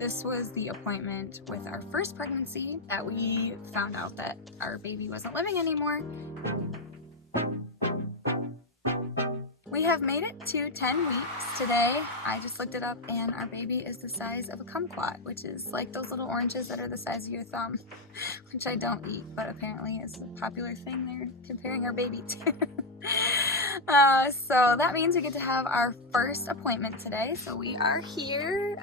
This was the appointment with our first pregnancy that we found out that our baby wasn't living anymore. We have made it to 10 weeks today. I just looked it up and our baby is the size of a kumquat, which is like those little oranges that are the size of your thumb, which I don't eat, but apparently is a popular thing they're comparing our baby to. So that means we get to have our first appointment today. So we are here.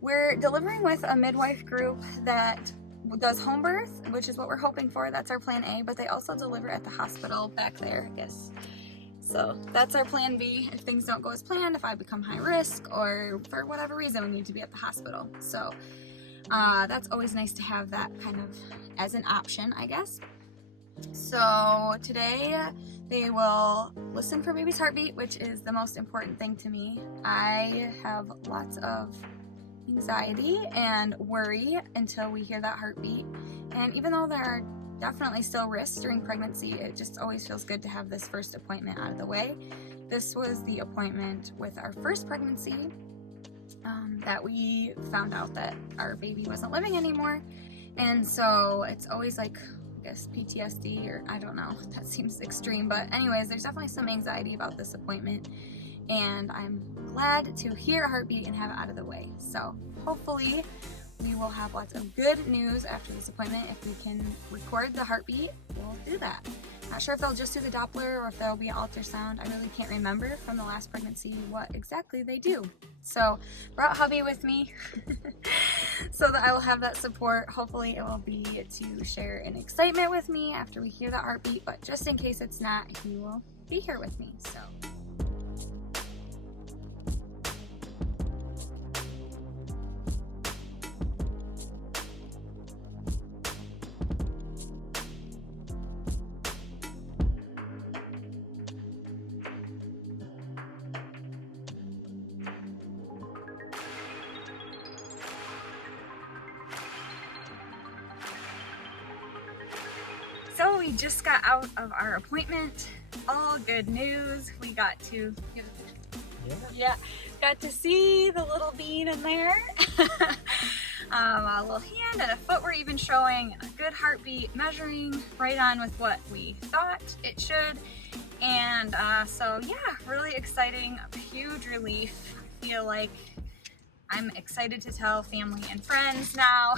We're delivering with a midwife group that does home birth, which is what we're hoping for. That's our plan A, but they also deliver at the hospital back there, I guess. So that's our plan B if things don't go as planned, if I become high risk, or for whatever reason we need to be at the hospital. So that's always nice to have that kind of as an option, I guess. So today they will listen for baby's heartbeat, which is the most important thing to me. I have lots of anxiety and worry until we hear that heartbeat. And even though there are definitely still risks during pregnancy, it just always feels good to have this first appointment out of the way. This was the appointment with our first pregnancy that we found out that our baby wasn't living anymore. And so it's always like, I guess PTSD, or I don't know, that seems extreme, but anyways, there's definitely some anxiety about this appointment, and I'm glad to hear a heartbeat and have it out of the way. So hopefully we will have lots of good news after this appointment. If we can record the heartbeat, we'll do that. Not sure if they'll just do the Doppler or if there'll be an ultrasound. I really can't remember from the last pregnancy what exactly they do. So brought hubby with me so that I will have that support. Hopefully it will be to share an excitement with me after we hear that heartbeat, but just in case it's not, he will be here with me. So. So we just got out of our appointment. All good news. We got to, got to see the little bean in there. A little hand and a foot were even showing, a good heartbeat, measuring right on with what we thought it should. And so yeah, really exciting, a huge relief. I feel like I'm excited to tell family and friends now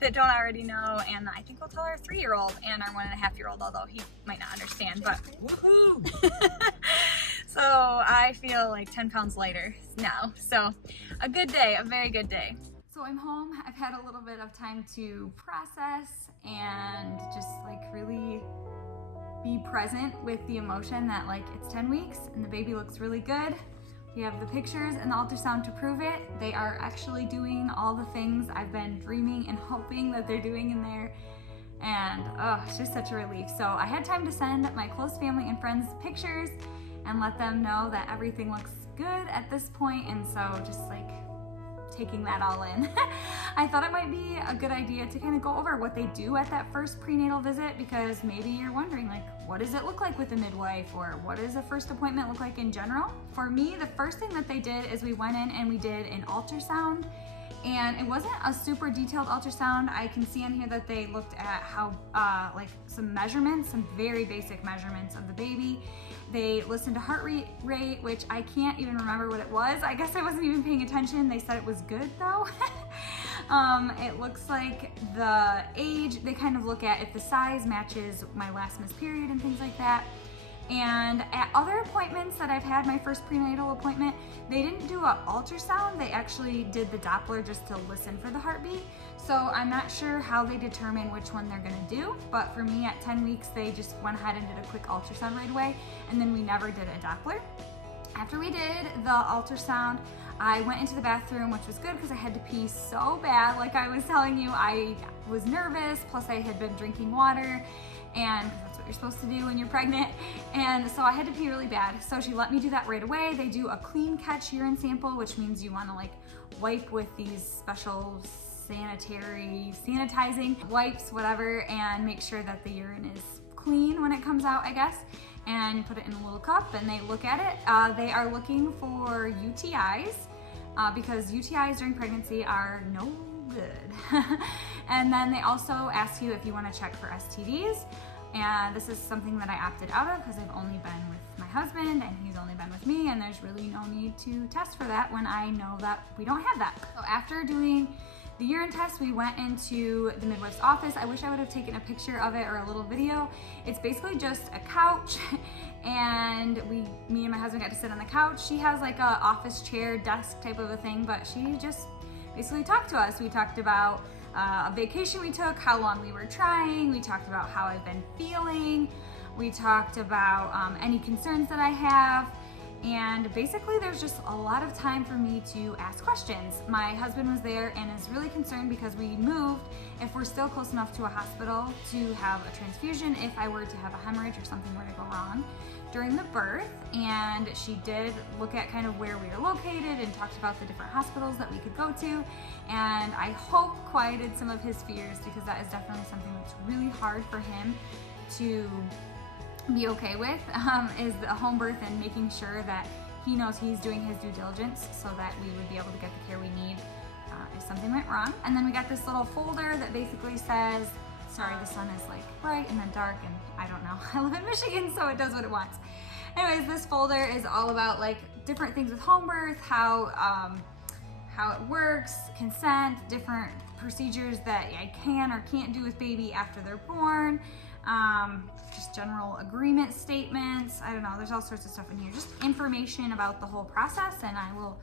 that don't already know, and I think we'll tell our 3-year-old and our 1.5-year-old, although he might not understand, but woohoo! So I feel like 10 pounds lighter now. So a good day, a very good day. So I'm home. I've had a little bit of time to process and just like really be present with the emotion that like it's 10 weeks and the baby looks really good. We have the pictures and the ultrasound to prove it. They are actually doing all the things I've been dreaming and hoping that they're doing in there. And oh, it's just such a relief. So I had time to send my close family and friends pictures and let them know that everything looks good at this point. And so just like taking that all in. I thought it might be a good idea to kind of go over what they do at that first prenatal visit, because maybe you're wondering like, what does it look like with a midwife, or what does a first appointment look like in general? For me, the first thing that they did is we went in and we did an ultrasound, and it wasn't a super detailed ultrasound. I can see on here that they looked at how like some measurements, some very basic measurements of the baby. They listened to heart rate, which I can't even remember what it was. I guess I wasn't even paying attention. They said it was good though. It looks like the age, they kind of look at if the size matches my last missed period and things like that. And at other appointments that I've had, my first prenatal appointment, they didn't do an ultrasound. They actually did the Doppler just to listen for the heartbeat. So I'm not sure how they determine which one they're gonna do, but for me at 10 weeks, they just went ahead and did a quick ultrasound right away, and then we never did a Doppler. After we did the ultrasound, I went into the bathroom, which was good because I had to pee so bad. Like I was telling you, I was nervous, plus I had been drinking water, and that's what you're supposed to do when you're pregnant. And so I had to pee really bad. So she let me do that right away. They do a clean catch urine sample, which means you wanna like wipe with these special sanitizing wipes, whatever, and make sure that the urine is clean when it comes out, I guess. And you put it in a little cup and they look at it. They are looking for UTIs. because UTIs during pregnancy are no good. And then they also ask you if you want to check for STDs. And this is something that I opted out of because I've only been with my husband and he's only been with me, and there's really no need to test for that when I know that we don't have that. So after doing the urine test, we went into the midwife's office. I wish I would have taken a picture of it or a little video. It's basically just a couch and me and my husband got to sit on the couch. She has like a office chair, desk type of a thing, but she just basically talked to us. We talked about a vacation we took, how long we were trying. We talked about how I've been feeling. We talked about any concerns that I have. And basically there's just a lot of time for me to ask questions. My husband was there and is really concerned because we moved, if we're still close enough to a hospital to have a transfusion if I were to have a hemorrhage or something were to go wrong during the birth. And she did look at kind of where we are located and talked about the different hospitals that we could go to. And I hope quieted some of his fears, because that is definitely something that's really hard for him to be okay with, is the home birth and making sure that he knows he's doing his due diligence so that we would be able to get the care we need if something went wrong. And then we got this little folder that basically says, sorry, the sun is like bright and then dark and I don't know. I live in Michigan, so it does what it wants. Anyways, this folder is all about like different things with home birth, how it works, consent, different procedures that I can or can't do with baby after they're born, just general agreement statements. I don't know, there's all sorts of stuff in here, just information about the whole process, and I will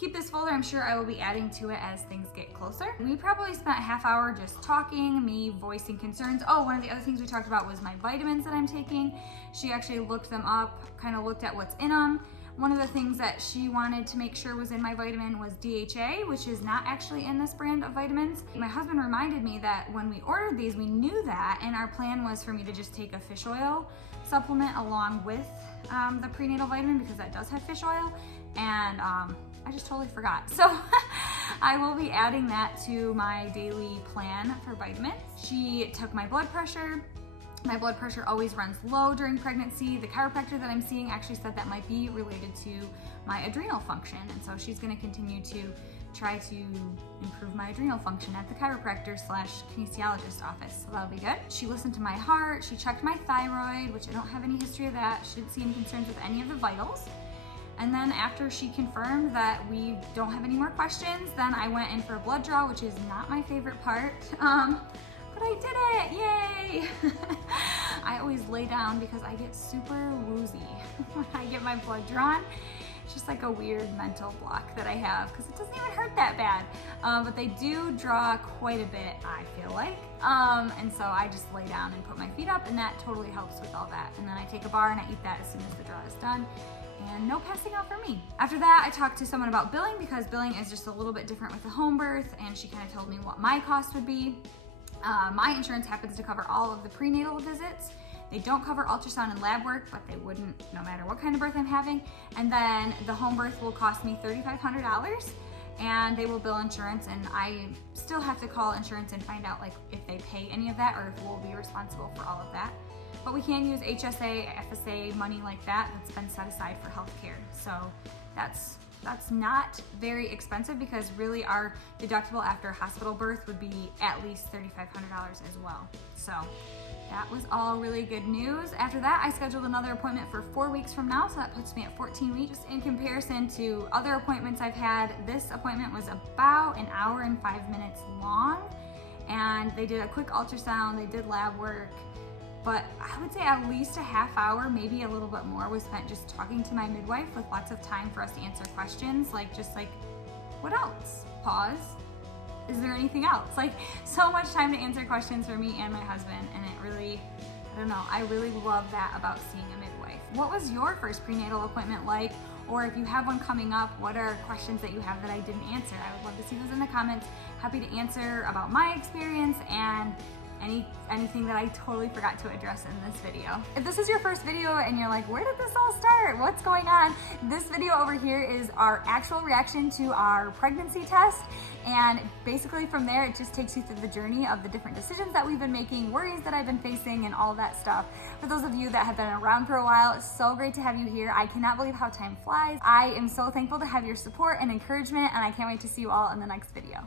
keep this folder. I'm sure I will be adding to it as things get closer. We probably spent a half hour just talking, me voicing concerns. Oh, one of the other things we talked about was my vitamins that I'm taking. She actually looked them up, kind of looked at what's in them. One of the things that she wanted to make sure was in my vitamin was DHA, which is not actually in this brand of vitamins. My husband reminded me that when we ordered these, we knew that, and our plan was for me to just take a fish oil supplement along with the prenatal vitamin, because that does have fish oil, and I just totally forgot. So I will be adding that to my daily plan for vitamins. She took my blood pressure. My blood pressure always runs low during pregnancy. The chiropractor that I'm seeing actually said that might be related to my adrenal function, and so she's going to continue to try to improve my adrenal function at the chiropractor / kinesiologist office, so that'll be good. She listened to my heart. She checked my thyroid, which I don't have any history of that. She didn't see any concerns with any of the vitals. And then after she confirmed that we don't have any more questions, then I went in for a blood draw, which is not my favorite part. But I did it, yay! I always lay down because I get super woozy when I get my blood drawn. It's just like a weird mental block that I have because it doesn't even hurt that bad. But they do draw quite a bit, I feel like. And so I just lay down and put my feet up, and that totally helps with all that. And then I take a bar and I eat that as soon as the draw is done. And no passing out for me. After that, I talked to someone about billing, because billing is just a little bit different with the home birth, and she kind of told me what my cost would be. My insurance happens to cover all of the prenatal visits. They don't cover ultrasound and lab work, but they wouldn't no matter what kind of birth I'm having. And then the home birth will cost me $3,500, and they will bill insurance, and I still have to call insurance and find out like if they pay any of that or if we'll be responsible for all of that. But we can use HSA, FSA, money like that that's been set aside for healthcare. So that's not very expensive, because really our deductible after a hospital birth would be at least $3,500 as well. So that was all really good news. After that, I scheduled another appointment for 4 weeks from now, so that puts me at 14 weeks. In comparison to other appointments I've had, this appointment was about an hour and 5 minutes long, and they did a quick ultrasound, they did lab work, but I would say at least a half hour, maybe a little bit more, was spent just talking to my midwife, with lots of time for us to answer questions, like what else? Pause. Is there anything else? Like, so much time to answer questions for me and my husband, and it really, I don't know, I really love that about seeing a midwife. What was your first prenatal appointment like? Or if you have one coming up, what are questions that you have that I didn't answer? I would love to see those in the comments. Happy to answer about my experience and anything that I totally forgot to address in this video. If this is your first video and you're like, where did this all start? What's going on? This video over here is our actual reaction to our pregnancy test. And basically from there, it just takes you through the journey of the different decisions that we've been making, worries that I've been facing, and all that stuff. For those of you that have been around for a while, it's so great to have you here. I cannot believe how time flies. I am so thankful to have your support and encouragement, and I can't wait to see you all in the next video.